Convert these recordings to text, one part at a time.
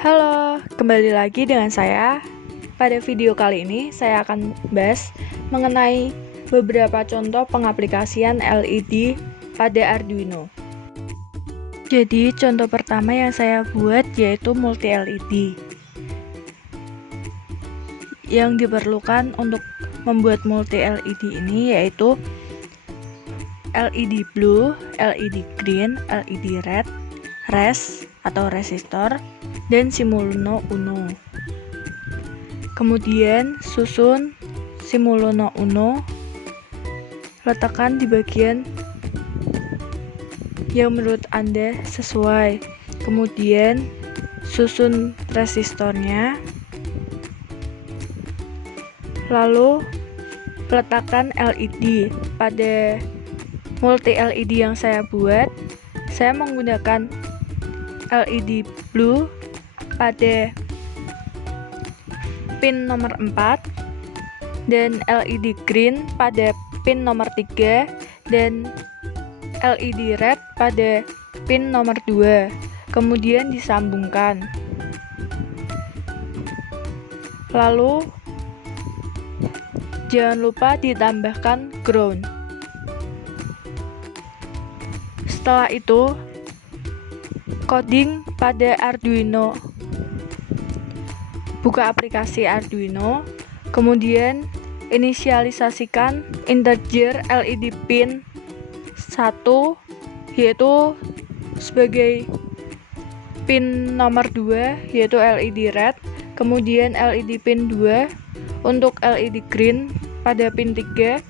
Halo, kembali lagi dengan saya. Pada video kali ini, saya akan bahas mengenai beberapa contoh pengaplikasian LED pada Arduino. Jadi, contoh pertama yang saya buat yaitu multi LED. Yang diperlukan untuk membuat multi LED ini yaitu LED blue, LED green, LED red, res atau resistor, dan simulno uno. Kemudian susun simulno uno, letakkan di bagian yang menurut Anda sesuai. Kemudian susun resistornya, lalu letakkan LED. Pada multi LED yang saya buat, saya menggunakan LED blue pada pin nomor 4 dan LED green pada pin nomor 3 dan LED red pada pin nomor 2. Kemudian disambungkan. Lalu jangan lupa ditambahkan ground. Setelah itu, coding pada Arduino. Buka aplikasi Arduino, kemudian inisialisasikan integer LED pin 1, yaitu sebagai pin nomor 2, yaitu LED red, kemudian LED pin 2 untuk LED green pada pin 3,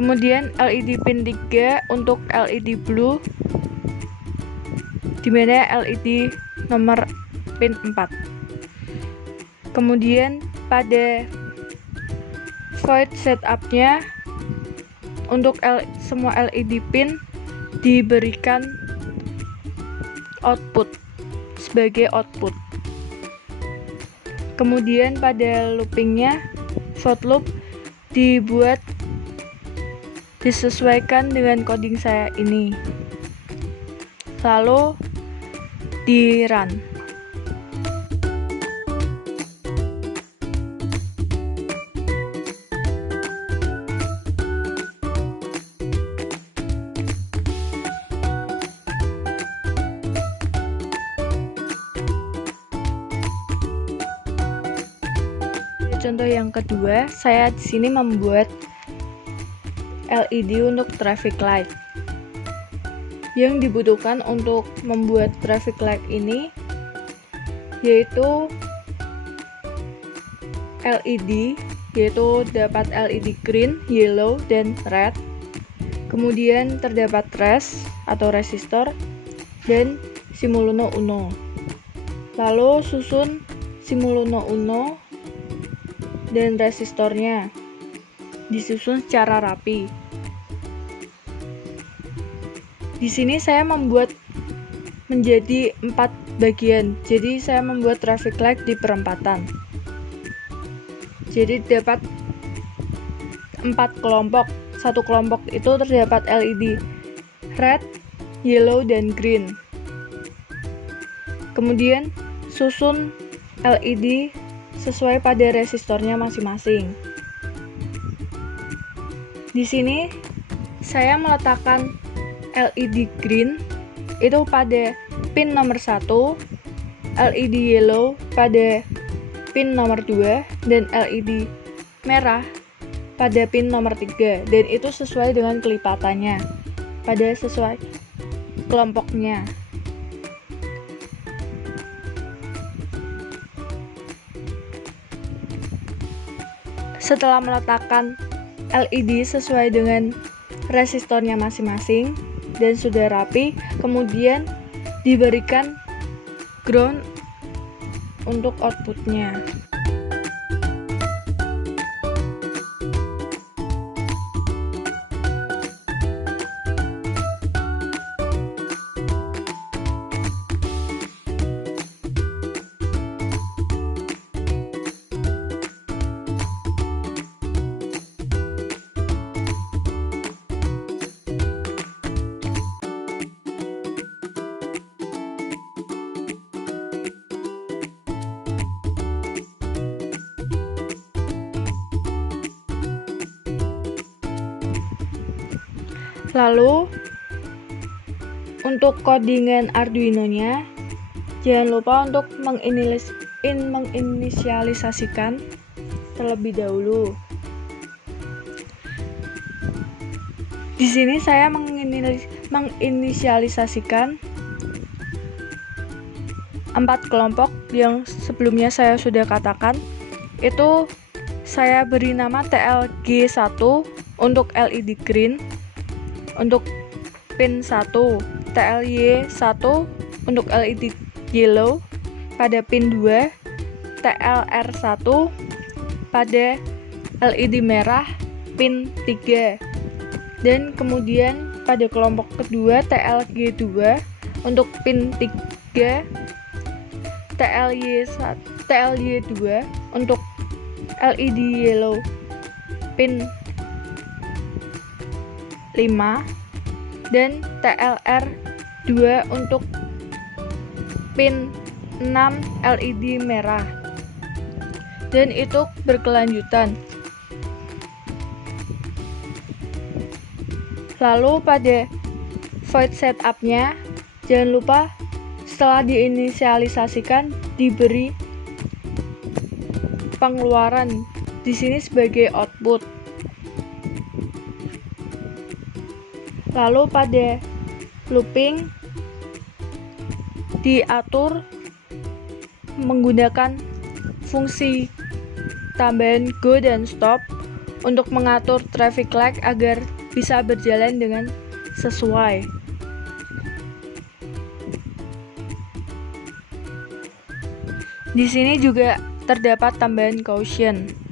kemudian LED pin 3 untuk LED blue, di mana LED nomor pin 4. Kemudian pada void setupnya untuk semua LED pin diberikan output sebagai output. Kemudian pada loopingnya, for loop dibuat disesuaikan dengan coding saya ini, lalu di run. Contoh yang kedua, saya di sini membuat LED untuk traffic light. Yang dibutuhkan untuk membuat traffic light ini yaitu LED, yaitu dapat LED green, yellow, dan red. Kemudian terdapat res atau resistor dan simulno uno. Lalu susun simulno uno dan resistornya disusun secara rapi. Di sini saya membuat menjadi 4 bagian. Jadi saya membuat traffic light di perempatan. Jadi dapat 4 kelompok. Satu kelompok itu terdapat LED red, yellow, dan green. Kemudian susun LED sesuai pada resistornya masing-masing. Di sini saya meletakkan LED green itu pada pin nomor 1, LED yellow pada pin nomor 2, dan LED merah pada pin nomor 3, dan itu sesuai dengan kelipatannya pada sesuai kelompoknya. Setelah meletakkan LED sesuai dengan resistornya masing-masing dan sudah rapi, kemudian diberikan ground untuk outputnya. Lalu untuk codingan Arduino-nya, jangan lupa untuk menginisialisasikan terlebih dahulu. Di sini saya menginisialisasikan 4 kelompok yang sebelumnya saya sudah katakan. Itu saya beri nama TLG1 untuk LED green, untuk pin 1, TLY1 untuk LED yellow pada pin 2, TLR1 pada LED merah pin 3, dan kemudian pada kelompok kedua TLG2 untuk pin 3, TLY2 untuk LED yellow pin 5, dan TLR2 untuk pin 6 LED merah, dan itu berkelanjutan. Lalu pada void setup-nya, jangan lupa setelah diinisialisasikan diberi pengeluaran di sini sebagai output. Lalu pada looping diatur menggunakan fungsi tambahan go dan stop untuk mengatur traffic light agar bisa berjalan dengan sesuai. Di sini juga terdapat tambahan caution.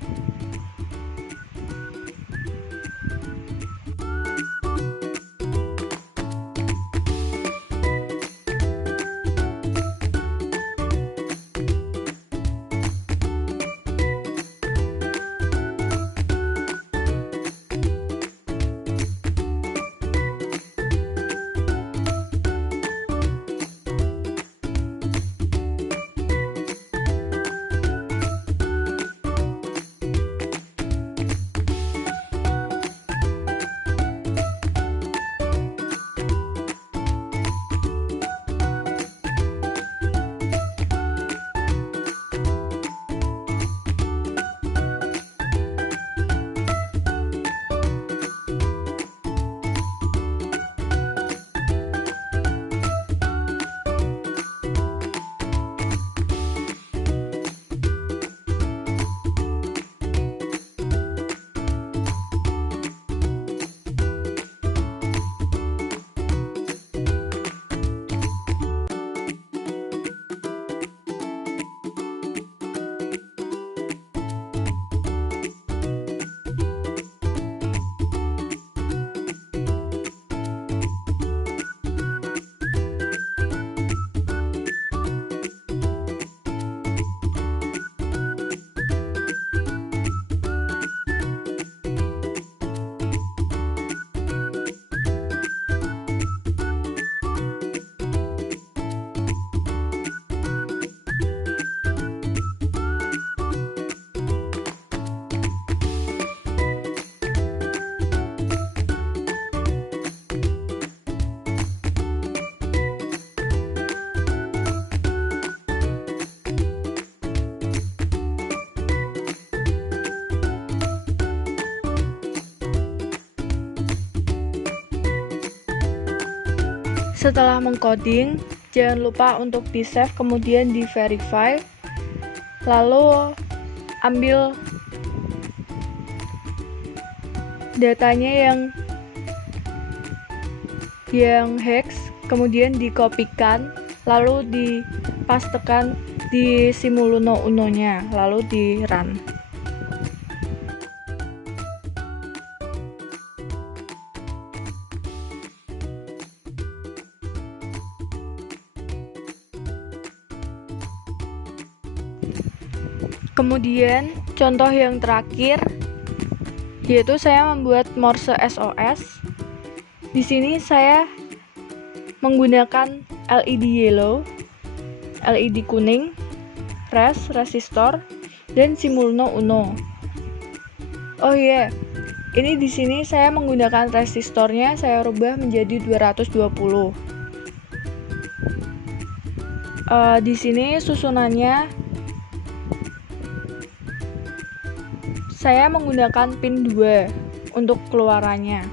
Setelah mengcoding, jangan lupa untuk di-save kemudian di-verify. Lalu ambil datanya yang hex, kemudian dikopikan, lalu dipastekan di Simuluno Uno-nya, lalu di run. Kemudian contoh yang terakhir yaitu saya membuat Morse SOS. Di sini saya menggunakan LED yellow, LED kuning, resistor, dan Simuluno Uno. Oh iya, Ini di sini saya menggunakan resistornya, saya rubah menjadi 220. Di sini susunannya saya menggunakan pin 2 untuk keluarannya.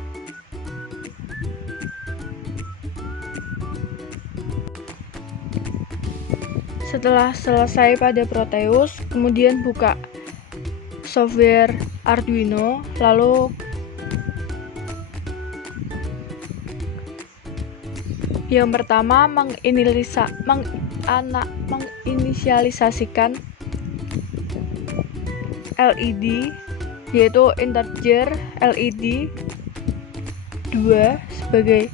Setelah selesai pada Proteus, kemudian buka software Arduino, lalu yang pertama menginisialisasikan LED, yaitu integer LED 2 sebagai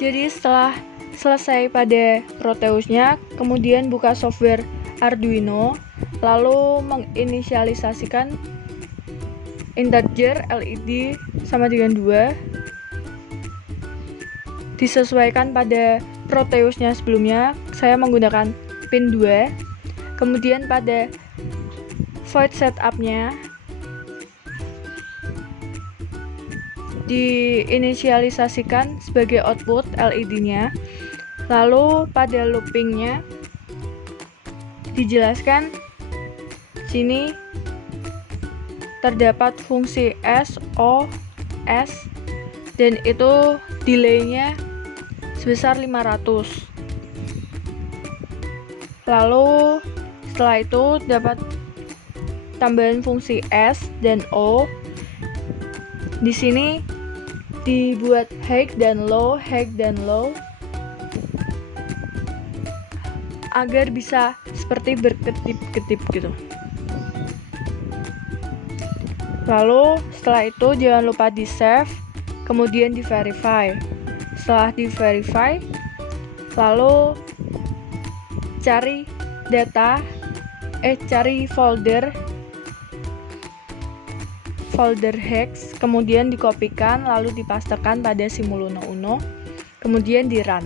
Jadi setelah selesai pada Proteusnya, kemudian buka software Arduino, lalu menginisialisasikan integer LED sama dengan 2, disesuaikan pada Proteusnya sebelumnya, saya menggunakan pin 2, kemudian pada void setupnya diinisialisasikan sebagai output LED-nya, lalu pada loopingnya dijelaskan sini terdapat fungsi SOS dan itu delay-nya sebesar 500. Lalu setelah itu dapat tambahan fungsi S dan O. Di sini dibuat high dan low agar bisa seperti berkedip-kedip gitu. Lalu setelah itu jangan lupa di save, kemudian di verify. Setelah di verify, lalu cari folder hex, kemudian dikopikan lalu dipastekan pada Simuluno Uno, kemudian di run.